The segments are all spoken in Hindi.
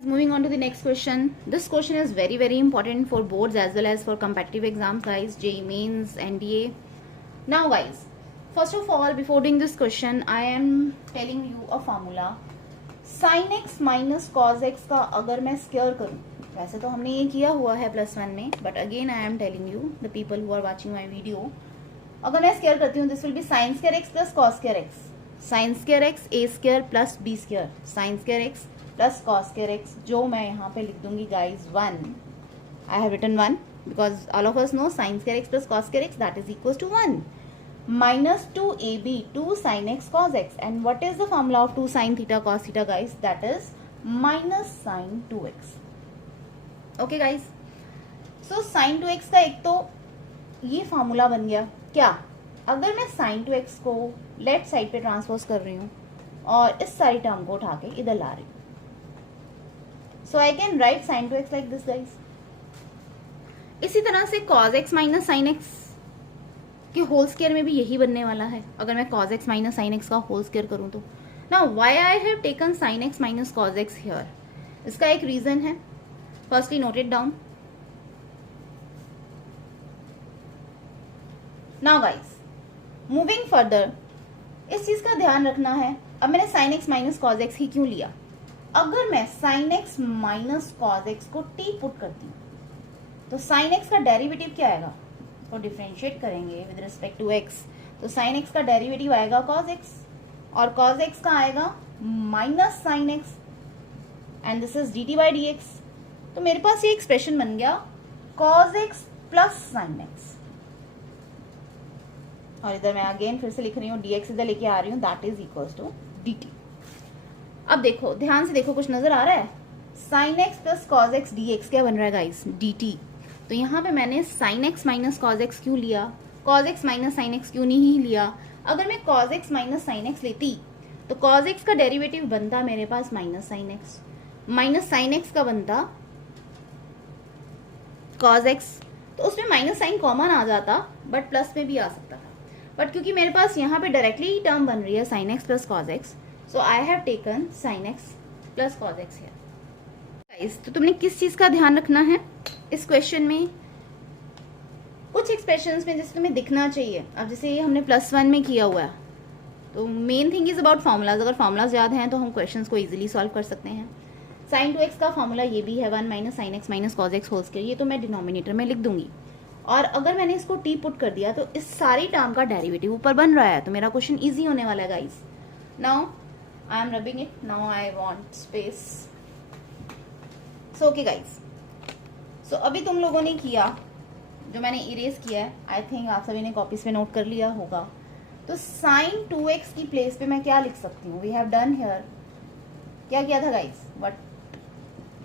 Moving on to the next question. This question is very important for boards as well as for competitive exams, guys. JEE Mains, NDA. Now, guys, first of all, before doing this question, I am telling you a formula. Sin x minus cos x का अगर मैं स्क्वायर करूँ, वैसे तो हमने ये किया हुआ है +1 में, but again I am telling you the people who are watching my video, अगर मैं स्क्वायर करती हूँ this will be sine square x plus cos square X. Sine square X A square plus B square, sine square x plus cos square X, जो मैं यहाँ पे लिख दूंगी guys 1. I have written 1 because all of us know sine square x plus cos square x that is equal to 1. minus 2ab 2 sin x cos x, and what is the formula of 2 sin theta cos theta, guys? That is minus sin 2x. Okay guys, so sin 2x का एक तो ये फॉर्मूला बन गया. क्या अगर मैं sin 2x को लेफ्ट साइड पे ट्रांसपोज कर रही हूँ और इस सारी टर्म को उठा के इधर ला रही हूँ, so I can write sin 2x like this guys. इसी तरह से cos x minus sine x कि होल स्क्वायर में भी यही बनने वाला है अगर मैं cos x minus sine x का होल स्क्वायर करूं तो. Now why I have taken sin x minus cos x here, इसका एक रीजन है. Firstly note it down. Now guys, moving further, इस चीज का ध्यान रखना है. अब मैंने sin x minus cos x ही क्यों लिया? अगर मैं sin x minus cos x को t पुट करती हूँ तो sin x का डेरिवेटिव क्या आएगा? को डिफरेंशिएट करेंगे विद रिस्पेक्ट टू x, तो sin x का डेरिवेटिव आएगा cos x, और cos x का आएगा minus sin x, and this is dt by dx. तो मेरे पास ये एक्सप्रेशन बन गया cos x plus sin x, और इधर मैं अगेन फिर से लिख रही हूँ dx इधर लेके आ रही हूँ, that is equals to dt. अब देखो, ध्यान से देखो, कुछ नजर आ रहा है? sin x plus cos x dx क्या बन रहा है गाइस? dt. तो यहाँ पे मैंने sin x minus cos x क्यों लिया, cos x minus sin x क्यों नहीं लिया? अगर मैं cos x minus sin x लेती तो cos x का डेरिवेटिव बनता मेरे पास minus sin x, minus sin x का बनता cos x, तो उसमें माइनस साइन कॉमन आ जाता बट प्लस में भी आ सकता था. बट क्योंकि मेरे पास यहाँ पे डायरेक्टली टर्म बन रही है sin x plus cos x, so I have taken sin x plus cos x here. तो तुमने किस चीज का ध्यान रखना है इस क्वेश्चन में? कुछ एक्सप्रेशंस में जैसे तुम्हें दिखना चाहिए. अब जैसे ये हमने +1 में किया हुआ है, तो main thing is about formulas. अगर फॉर्मूलाज याद हैं तो हम क्वेश्चंस को इजीली सॉल्व कर सकते हैं. sin 2x का फॉर्मूला ये भी है 1 minus sine x minus cos x whole square, ये तो मैं डिनोमिनेटर में लिख दूंगी. और अगर मैंने इसको t पुट कर दिया तो इस सारी टर्म का डेरिवेटिव ऊपर बन रहा है, तो मेरा क्वेश्चन ईजी होने वाला है guys. Now I am rubbing it, now I want space. So okay guys, so अभी तुम लोगों ने किया जो मैंने इरेज किया है, आई थिंक आप सभी ने कॉपीज पे नोट कर लिया होगा. तो sin 2x की प्लेस पे मैं क्या लिख सकती हूँ? वी हैव डन हियर, क्या किया था guys?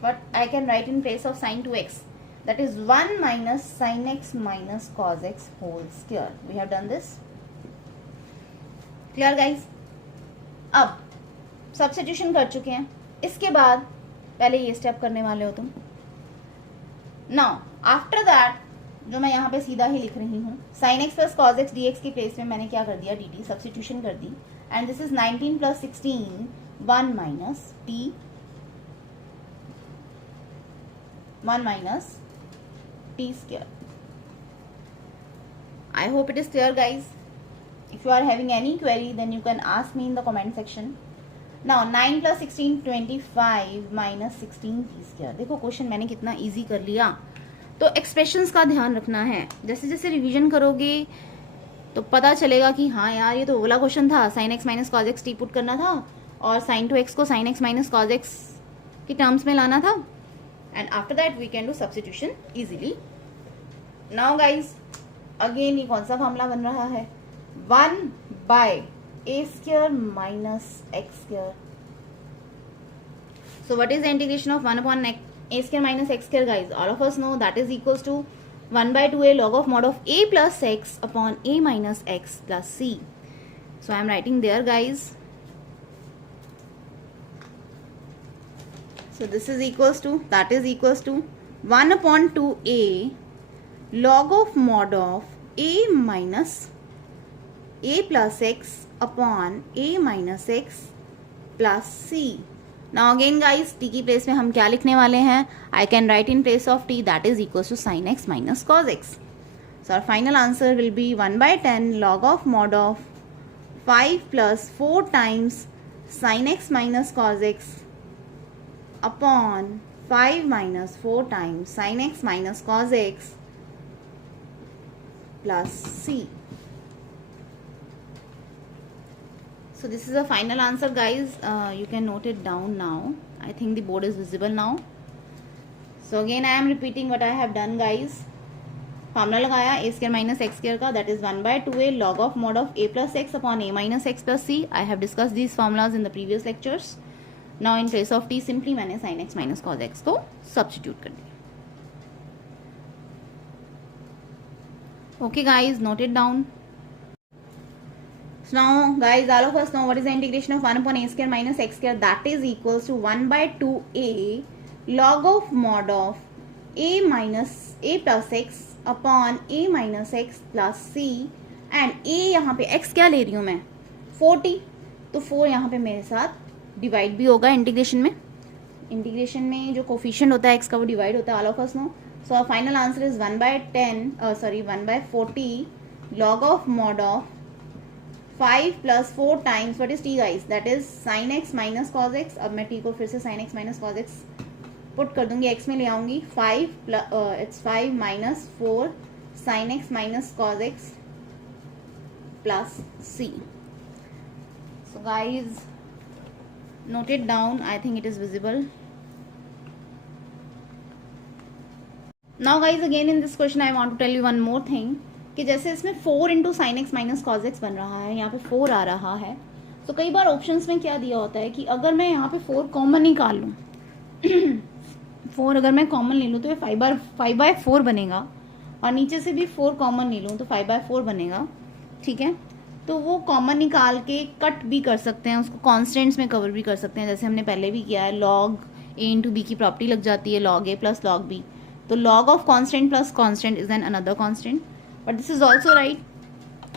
But I can write in place of sin 2x, that is 1 minus sin x minus cos x whole square. We have done this. Clear guys? अब सब्स्टिट्यूशन कर चुके हैं, इसके बाद पहले ये स्टेप करने वाले हो तुम. नाउ आफ्टर दैट जो मैं यहाँ पे सीधा ही लिख रही हूँ, sin x plus cos x dx की प्लेस में मैंने क्या कर दिया? dt सब्स्टिट्यूशन कर दी. And this is 19 plus 16 1 minus t 1 minus t square. I hope it is clear guys. If you are having any query then you can ask me in the comment section. Now 9 plus 16 25 minus 16 t square. देखो क्वेश्चन मैंने कितना इजी कर लिया. तो एक्सप्रेशंस का ध्यान रखना है. जैसे जैसे रिवीजन करोगे तो पता चलेगा कि हाँ यार ये तो वाला क्वेश्चन था, sin x minus cos x t put करना था और sin 2x को sin x minus cos x की टर्म्स में लाना था. And after that we can do substitution easily. Now guys, again ये कौन सा फॉर्मूला बन रहा है? 1 by a square minus x square. So what is the integration of 1 upon a square minus x square, guys? All of us know that is equals to 1 by 2a log of mod of a plus x upon a minus x plus c. So I am writing there, guys. So this is equals to, that is equals to 1 upon 2a log of mod of a minus a plus x upon a minus x plus c. Now again guys t की प्लेस में हम क्या लिखने वाले हैं, I can write in place of t that is equal to sine x minus cos x. So our final answer will be 1 by 10 log of mod of 5 plus 4 times sin x minus cos x upon 5 minus 4 times sin x minus cos x plus c. So this is the final answer guys. You can note it down now. I think the board is visible now. So again I am repeating what I have done guys. Formula लगाया ए स्क्वायर माइनस एक्स स्क्वायर का, that is 1/2a log of mod of a plus x upon a minus x plus c. I have discussed these formulas in the previous lectures. Now in place of t simply मैंने sin x minus cos x को substitute कर दिया. Okay guys, note it down. So now guys, all of us know what is the integration of 1 upon a square minus x square, that is equals to 1/2a log of mod of a minus a plus x upon a minus x plus c. And a यहाँ पे x क्या ले रही हूँ मैं 40, तो 4 यहाँ पे मेरे साथ डिवाइड भी होगा इंटीग्रेशन में. इंटीग्रेशन में जो कोफिशिएंट होता है x का वो डिवाइड होता है, all of us know. So our final answer is 1/40 log of mod of 5 plus 4 times what is t guys, that is sine x minus cos x. अब मैं t को फिर से sine x minus cos x put कर दूंगी, x में ले आऊंगी. 5 minus 4 sine x minus cos x plus c. So guys note it down, I think it is visible. Now guys again in this question I want to tell you one more thing कि जैसे इसमें 4 into sine x minus cos x बन रहा है, यहाँ पे 4 आ रहा है. तो कई बार ऑप्शंस में क्या दिया होता है कि अगर मैं यहाँ पे 4 कॉमन निकाल लूँ 4 अगर मैं कॉमन ले लूँ तो ये 5/4 बनेगा, और नीचे से भी 4 कॉमन ले लूँ तो 5/4 बनेगा. ठीक है, तो वो कॉमन निकाल के कट भी कर सकते हैं, उसको कॉन्स्टेंट्स में कवर भी कर सकते हैं, जैसे हमने पहले भी किया है. लॉग ए इंटू बी की प्रॉपर्टी लग जाती है, लॉग ए प्लस लॉग बी. तो log of constant plus constant is an another constant, but this is also right,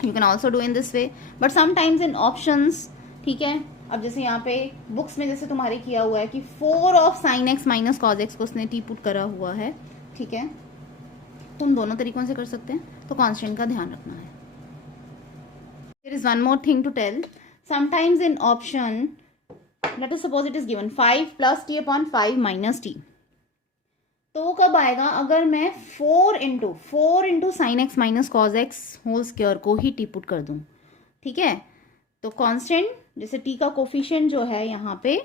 you can also do in this way. But sometimes in options, ठीक है, अब जैसे यहाँ पे बुक्स में जैसे तुम्हारे किया हुआ है कि 4 of sine x minus cos x को उसने टी पुट करा हुआ है. ठीक है, तुम दोनों तरीकों से कर सकते हैं, तो कांस्टेंट का ध्यान रखना है. There is one more thing to tell. Sometimes in option let us suppose it is given 5 plus t upon 5 minus t. तो वो कब आएगा, अगर मैं 4 into sine x minus cos x whole square को ही टी पुट कर दूं. ठीक है, तो कांस्टेंट जैसे t का कोफिशिएंट जो है यहाँ पे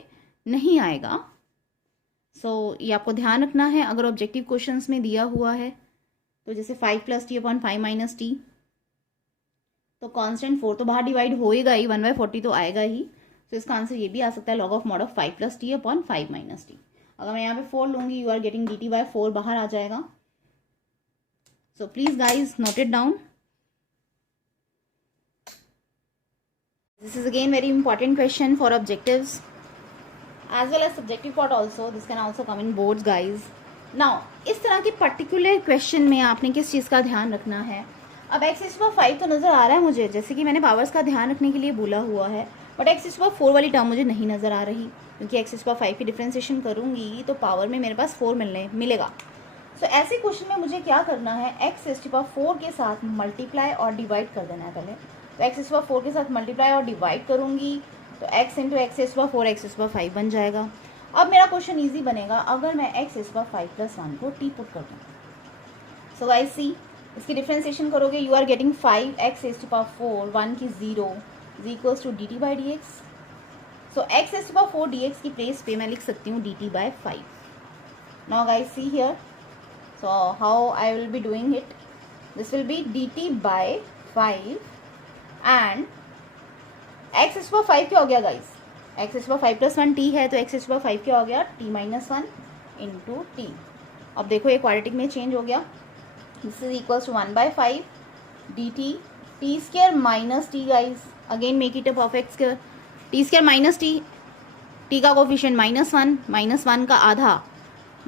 नहीं आएगा. सो ये आपको ध्यान रखना है. अगर ऑब्जेक्टिव क्वेश्चंस में दिया हुआ है तो जैसे 5 plus t upon 5 minus t, तो कांस्टेंट 4 तो बाहर डिवाइड होएगा ही, 1/40 तो आएगा ही. तो इसका आंसर ये भी आ सकता है log of mod of 5 plus t upon 5 minus T. अगर मैं यहाँ पे 4 लूंगी, यू आर गेटिंग dt/4 बाहर आ जाएगा. So please guys note it down. This is again very important question for objectives as well as subjective part also. This can also come in boards guys. Now इस तरह के पर्टिकुलर क्वेश्चन में आपने किस चीज़ का ध्यान रखना है. अब x⁵5 तो नज़र आ रहा है मुझे, जैसे कि मैंने पावर्स का ध्यान रखने के लिए बोला हुआ है, बट x⁴ वाली टर्म मुझे नहीं नज़र आ रही, क्योंकि x⁵5 की डिफ्रेंसिएशन करूँगी तो पावर में मेरे पास 4 मिलेगा. सो ऐसे क्वेश्चन में मुझे क्या करना है, x⁴ के साथ मल्टीप्लाई और डिवाइड कर देना है. पहले तो x⁴ के साथ मल्टीप्लाई और डिवाइड करूंगी तो x इंटू x⁴ बन जाएगा. अब मेरा क्वेश्चन इजी बनेगा अगर मैं x⁵5 प्लस 1 को t पुट कर दूँ. सो गाइस सी, इसकी डिफ्रेंसिएशन करोगे, यू आर गेटिंग 5x⁴ 1 की 0 is equals to dt/dx. So x⁴ dx की प्लेस पे मैं लिख सकती हूँ dt/5. Now guys see here, so how I will be doing it. This will be dt/5 and x⁵5 क्या हो गया गाइस, x⁵5 प्लस 1 t है, तो x⁵5 क्या हो गया t-1 इंटू टी. अब देखो ये क्वाड्रेटिक में चेंज हो गया. This is equals to 1/5 dt t² minus t guys. Again make it a perfect square. t² minus t, t का कोफिशिएंट -1 का आधा,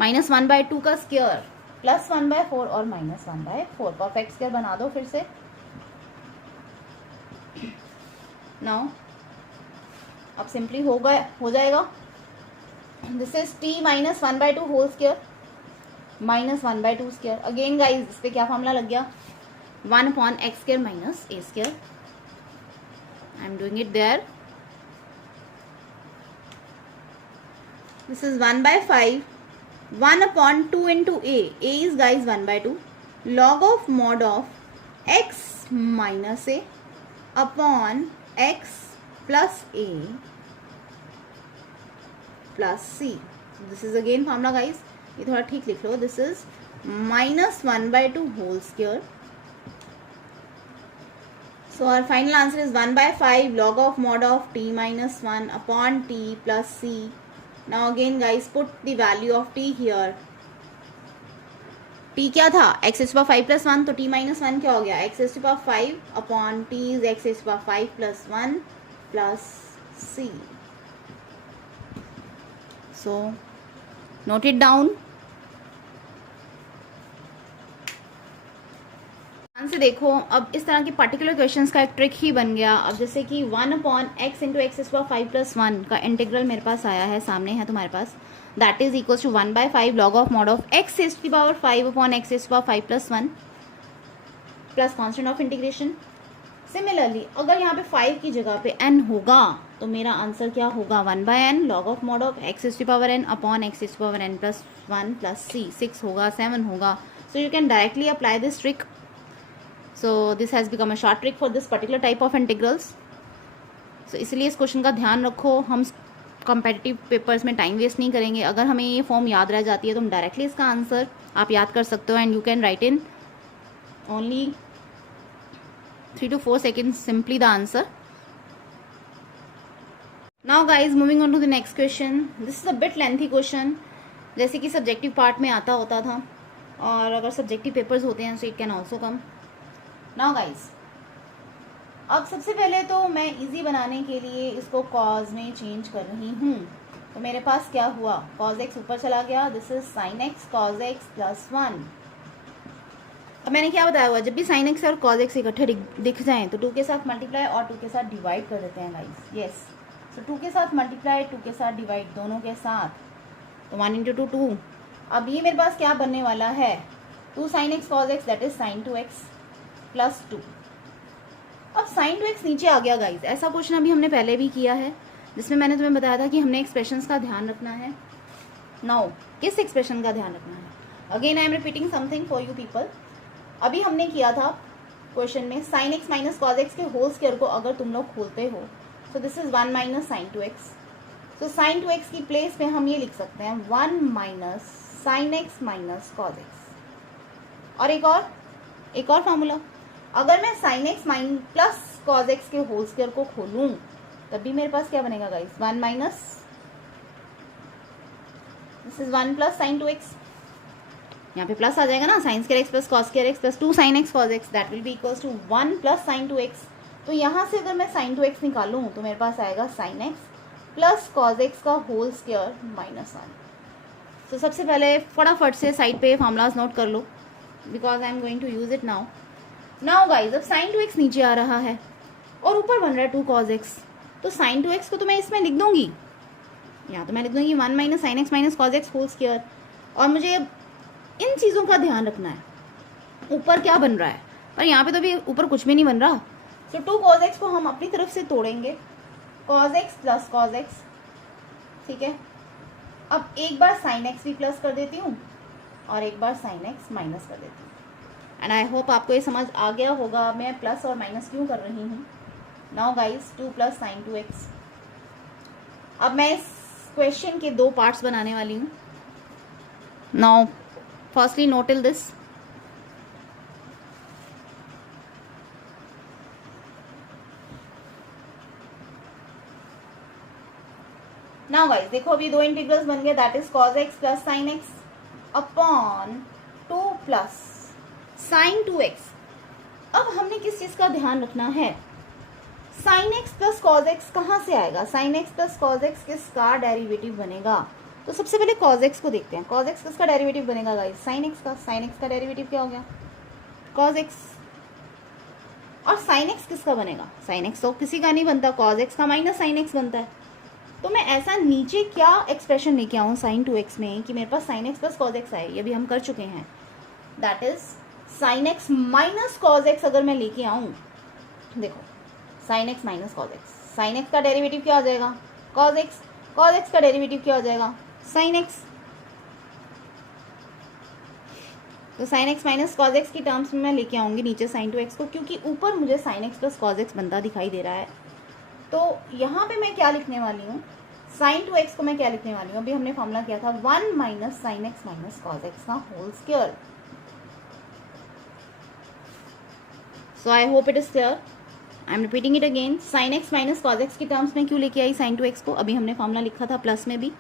-1/2 का स्क्वायर प्लस 1/4 और -1/4. परफेक्ट स्क्वायर बना दो फिर से. नाउ अब सिंपली हो जाएगा. This is t minus 1/2 whole square minus 1/2 square. Again guys इस पे क्या फॉर्मूला लग गया, 1/x² minus a². I am doing it there. This is 1/5. 1/2 into a. a is guys 1/2. log of mod of x minus a upon x plus a plus c. This is again formula guys. ये थोड़ा ठीक लिख लो. This is minus 1/2 whole square. So our final answer is 1/5 log of mod of t minus 1 upon t plus c. Now again guys put the value of t here. t क्या था, x is power 5 plus 1, तो t minus 1 क्या हो गया, x is power 5 upon t is x is power 5 plus 1 plus c. So note it down. Answer देखो. अब इस तरह के पर्टिकुलर क्वेश्चंस का एक ट्रिक ही बन गया. अब जैसे कि 1/x into x is power 5 plus 1 का इंटीग्रल मेरे पास आया है, सामने है तुम्हारे पास. That is equal to 1/5 log of mod of x is की power 5 upon x is power 5 plus 1 plus constant of integration. Similarly अगर यहाँ पे 5 की जगह पे n होगा तो मेरा आंसर क्या होगा, 1/n log of mod of x is की power n upon x is power n plus 1 plus c. 6 होगा, 7 होगा. So you can directly apply this trick. So this has become a short trick for this particular type of integrals. So इसलिए इस क्वेश्चन का ध्यान रखो. हम कम्पेटिटिव पेपर्स में टाइम वेस्ट नहीं करेंगे. अगर हमें ये फॉर्म याद रह जाती है तो हम डायरेक्टली इसका आंसर आप याद कर सकते हो and you can write in only 3 to 4 seconds simply the answer. Now guys moving on to the next question. This is a bit lengthy question. जैसे कि सब्जेक्टिव पार्ट में आता होता था और अगर सब्जेक्टिव पेपर्स होते हैं so it can also come. Now guys अब सबसे पहले तो मैं इजी बनाने के लिए इसको कॉज में चेंज कर रही हूँ. तो मेरे पास क्या हुआ, कॉज एक्स ऊपर चला गया. This is sine x cos x plus 1. अब मैंने क्या बताया हुआ, जब भी साइन एक्स और कॉज एक्स इकट्ठे दिख जाएं तो 2 के साथ मल्टीप्लाई और 2 के साथ डिवाइड कर देते हैं गाइज. यस, सो 2 के साथ मल्टीप्लाई 2 के साथ डिवाइड दोनों के साथ, तो 1 इंटू 2 2. अब ये मेरे पास क्या बनने वाला है, 2 sine x cos x that is sign 2x plus 2. अब साइन 2x नीचे आ गया गाइज. ऐसा क्वेश्चन अभी हमने पहले भी किया है जिसमें मैंने तुम्हें बताया था कि हमने एक्सप्रेशंस का ध्यान रखना है. नाउ किस एक्सप्रेशन का ध्यान रखना है, again I am repeating something for you people. अभी हमने किया था क्वेश्चन में sign x minus cos x के होल स्क्वायर को अगर तुम लोग खोलते हो तो this is 1 minus sign 2x. तो साइन 2x की प्लेस पे हम ये लिख सकते हैं 1 minus sine x minus cos x. और एक और फॉर्मूला, अगर मैं sine x minus plus cos x के होल स्क्वायर को खोलूं तब भी मेरे पास क्या बनेगा guys, 1 minus this is 1 plus sine 2x. यहाँ पे प्लस आ जाएगा ना, sine square x plus cos square x plus 2 sine x cos x that will be equals to 1 plus sine 2x. तो यहाँ से अगर मैं साइन 2x निकालूं तो मेरे पास आएगा sine x plus cos x का होल स्क्वायर माइनस 1. तो सबसे पहले फटाफट से साइड पे फॉर्मूलाज नोट कर लो because I am going to use it now. Now guys अब साइन 2x नीचे आ रहा है और ऊपर बन रहा है 2 cos x. तो साइन 2x को तो मैं इसमें लिख दूंगी, यहाँ तो मैं लिख दूंगी 1 minus sine x minus cos x whole square. और मुझे इन चीज़ों का ध्यान रखना है, ऊपर क्या बन रहा है, पर यहाँ पे तो भी ऊपर कुछ भी नहीं बन रहा. तो 2 cos x को हम अपनी तरफ से तोड़ेंगे, cos x plus cos x. ठीक है, अब एक बार साइन x भी प्लस कर देती हूँ और एक बार साइन x माइनस कर देती हूँ. एंड आई होप आपको ये समझ आ गया होगा मैं प्लस और माइनस क्यों कर रही हूँ. Now guys 2 plus sine 2x. अब मैं इस क्वेश्चन के 2 पार्ट्स बनाने वाली हूँ. Now firstly note till this. Now guys देखो अभी 2 इंटीग्रल्स बन गए that is cos x plus sine x upon 2 plus sine 2x. अब हमने किस चीज का ध्यान रखना है, sine x plus cos x कहाँ से आएगा, sine x plus cos x किसका डेरिवेटिव बनेगा. तो सबसे पहले कॉज एक्स को देखते हैं. कॉज एक्स किसका डेरिवेटिव बनेगा गाइस, साइन एक्स का. साइन एक्स का डेरिवेटिव क्या हो गया, कॉज एक्स. और साइन एक्स किसका बनेगा, साइन एक्स तो किसी का नहीं बनता, कॉज एक्स का माइनस साइन एक्स बनता है. तो मैं ऐसा नीचे क्या एक्सप्रेशन लेके आऊँ sin 2x में कि मेरे पास sin x plus cos x आए, ये भी हम कर चुके हैं. That is sin x minus cos x अगर मैं लेके आऊँ, देखो sin x minus cos x, sin x का डेरिवेटिव क्या हो जाएगा cos x का डेरिवेटिव क्या हो जाएगा sin x. तो sin x minus cos x की टर्म्स में मैं लेके आऊँगी नीचे sin 2x को, क्योंकि ऊपर मुझे sin x plus cos x बनता दिखाई दे रहा है. तो यहाँ पे मैं क्या लिखने वाली हूँ, sin 2x को मैं क्या लिखने वाली हूँ, अभी हमने फॉर्मूला किया था 1 minus sin x minus cos x का whole square. So I hope it is clear. I am repeating it again. sin x minus cos x की टर्म्स में क्यों लेके आई sin 2x को, अभी हमने फॉर्मूला लिखा था प्लस में भी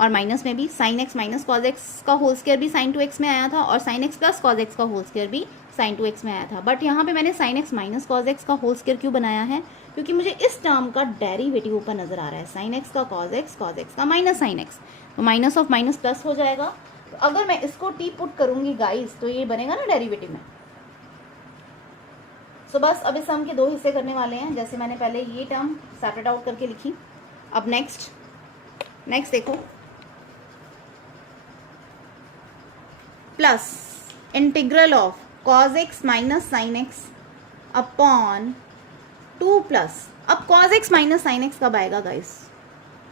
और माइनस में भी. sin x minus cos x का होल स्क्वायर भी sin 2x में आया था और sin x plus cos x का होल स्क्वायर भी sin 2x में आया था. बट यहाँ पे मैंने sin x minus cos x का होल स्क्वायर क्यों बनाया है, क्योंकि मुझे इस टर्म का डेरिवेटिव ऊपर नजर आ रहा है. sin x का cos x का माइनस sin x, तो माइनस ऑफ माइनस प्लस हो जाएगा. तो अगर मैं इसको टी पुट करूंगी गाइस तो ये बनेगा ना डेरिवेटिव में. सो बस अब इस सम के दो हिस्से करने वाले हैं, जैसे मैंने पहले ये टर्म सेपरेट आउट करके लिखी. अब नेक्स्ट देखो, plus integral of cos x minus sin x upon 2 plus. अब cos x minus sin x कब आएगा guys,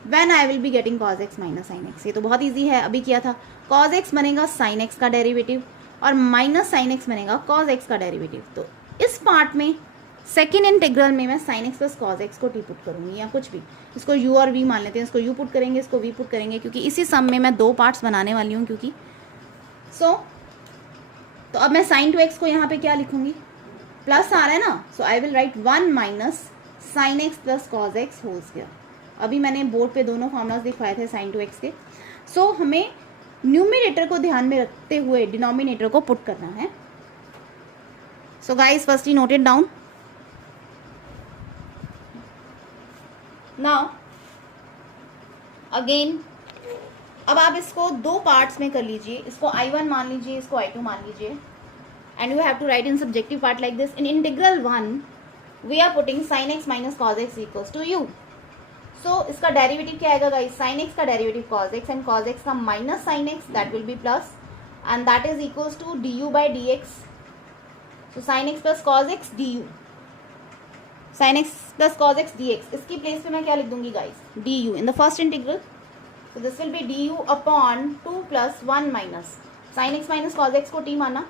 when I will be getting cos x minus sin x. ये तो बहुत इजी है, अभी किया था. cos x बनेगा sin x का डेरिवेटिव और माइनस sin x बनेगा cos x का डेरिवेटिव. तो इस पार्ट में सेकेंड इंटीग्रल में मैं sin x plus cos x को टी पुट करूंगी या कुछ भी, इसको u और v मान लेते हैं. इसको u पुट करेंगे, इसको v पुट करेंगे, क्योंकि इसी सम में मैं दो पार्ट्स बनाने वाली हूँ. क्योंकि तो अब मैं sin 2x को यहाँ पे क्या लिखूंगी, प्लस आ रहा है ना, so I will write 1 minus sin x plus cos x whole square. अभी मैंने बोर्ड पे दोनों फॉर्मूलाज दिखवाए थे sin 2x के. सो हमें न्यूमरेटर को ध्यान में रखते हुए डिनोमिनेटर को पुट करना है. So guys firstly note it down. Now again, अब आप इसको दो पार्ट्स में कर लीजिए. इसको I1 मान लीजिए, इसको I2 मान लीजिए. And you have to write in subjective part like this. In integral 1 we are putting sin x minus cos x equals to u. सो इसका डेरिवेटिव क्या आएगा गाइस, sin x का derivative cos x and cos x का minus sin x, that will be plus and that is equals to du by dx. सो sin x plus cos x du, sin x plus cos x dx. इसकी प्लेस पे मैं क्या लिख दूंगी guys, du in the first integral. So this will be du upon 2 plus 1 minus sin x minus cos x को t माना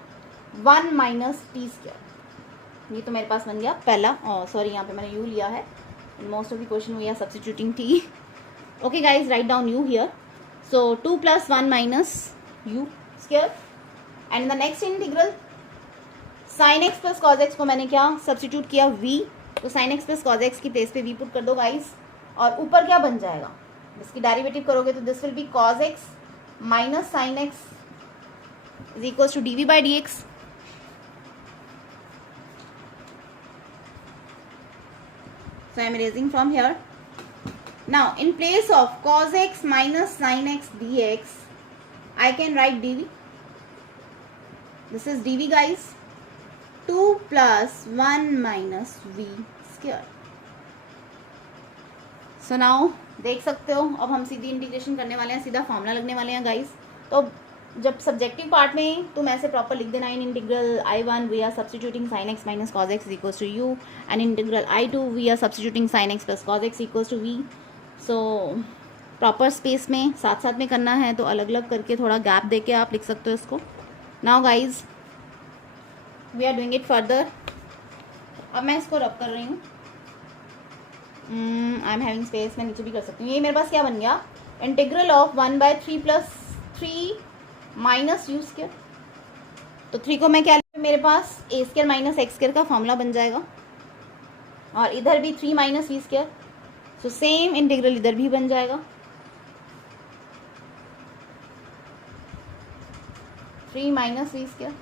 1 minus t स्क्वायर. ये तो मेरे पास बन गया पहला. सॉरी यहाँ पे मैंने u लिया है. In most of the question we are substituting t. Okay guys, write down u here. So 2 plus 1 minus u square. And in the next integral sin x plus cos x को मैंने क्या सब्सिट्यूट किया, v. तो sin x plus cos x की प्लेस पे v पुट कर दो गाइस. और ऊपर क्या बन जाएगा, इसकी डेरिवेटिव करोगे तो this will be cos x minus sin x is equals to dv by dx. So I am erasing from here. Now in place of cos x minus sin x dx I can write dv. This is dv guys. 2 plus 1 minus v square. सो नाउ देख सकते हो, अब हम सीधी इंटीग्रेशन करने वाले हैं, सीधा फॉर्मूला लगने वाले हैं गाइस. तो जब सब्जेक्टिव पार्ट में तुम ऐसे प्रॉपर लिख देना, in integral I1 we are substituting sin x minus cos x equals to u and integral I2 we are substituting sin x plus cos x equals to v. So proper space में साथ साथ में करना है, तो अलग अलग करके थोड़ा गैप दे के आप लिख सकते हो इसको. Now guys we are doing it further. अब मैं इसको रब कर रही हूँ. आई एम हैविंग स्पेस, मैं नीचे भी कर सकती हूँ. ये मेरे पास क्या बन गया, integral of 1/3 plus 3 minus u square. तो 3 को मैं क्या, मेरे पास a square minus x square का फॉर्मूला बन जाएगा और इधर भी 3 minus v square. So same integral इधर भी बन जाएगा. 3 माइनस वी स्क्वायर,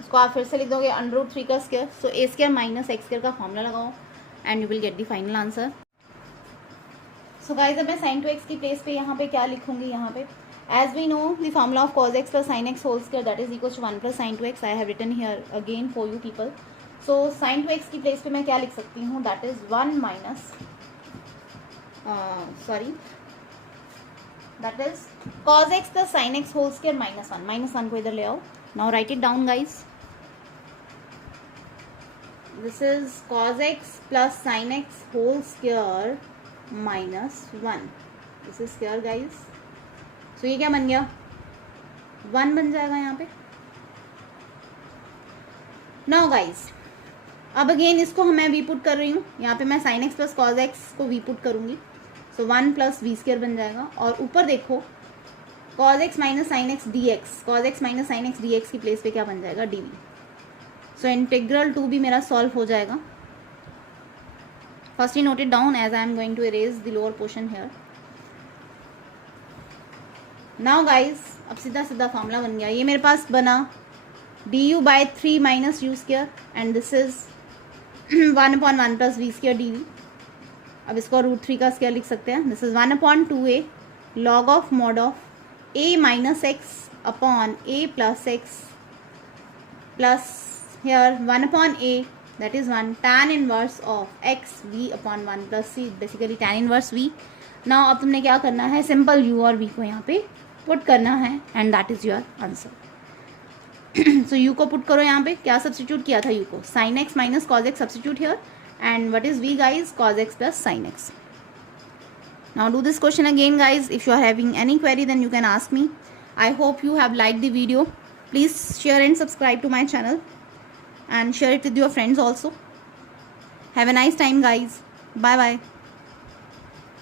इसको आप फिर से लिख दोगे √3 का स्क्वायर. सो ए स्क्वायर माइनस एक्स स्क्वायर का फॉर्मूला लगाओ and you will get the final answer. So guys अब मैं sin 2x की प्लेस पे यहाँ पे क्या लिखूंगी, यहाँ पे as we know the formula of cos x plus sin x whole square that is equals to 1 plus sin 2x. I have written here again for you people. सो sin 2x की प्लेस पे मैं क्या लिख सकती हूँ, that is 1 minus sorry, that is cos x plus sin x whole square minus 1. minus 1 को इधर ले आओ. Now write it down guys. This is cos x plus sin x whole square minus 1. This is square guys. So ये क्या बन गया? 1 बन जाएगा यहाँ पे. Now guys, अब अगेन इसको मैं वी पुट कर रही हूँ. यहाँ पे मैं sin x plus cos x को वी पुट करूँगी. सो 1 प्लस वी स्क्वायर बन जाएगा. और ऊपर देखो cos x minus sine x D x, cos x minus sine x D x की प्लेस पे क्या बन जाएगा? D we. सो इंटीग्रल 2 भी मेरा सॉल्व हो जाएगा. Firstly note it down as I am going to erase the lower portion here. Now guys, अब सीधा सीधा फॉर्मूला बन गया. ये मेरे पास बना d u by 3 minus u square and this is 1/1 plus v square d v. अब इसको √3 का स्क्वायर लिख सकते हैं. This is 1/2a log of mod of a minus x upon a plus x plus here 1/a that is 1 tan inverse of x v upon 1 plus c, basically tan inverse v. now अब तुमने क्या करना है? सिंपल u और v को यहाँ पे पुट करना है and that is your answer. So u को पुट करो यहाँ पे. क्या सब्सटीट्यूट किया था u को? sin x minus cos x substitute here. and what is v guys? cos x plus sin x. now do this question again guys. if you are having any query then you can ask me. I hope you have liked the video. Please share and subscribe to my channel and share it with your friends also. Have a nice time guys. Bye bye.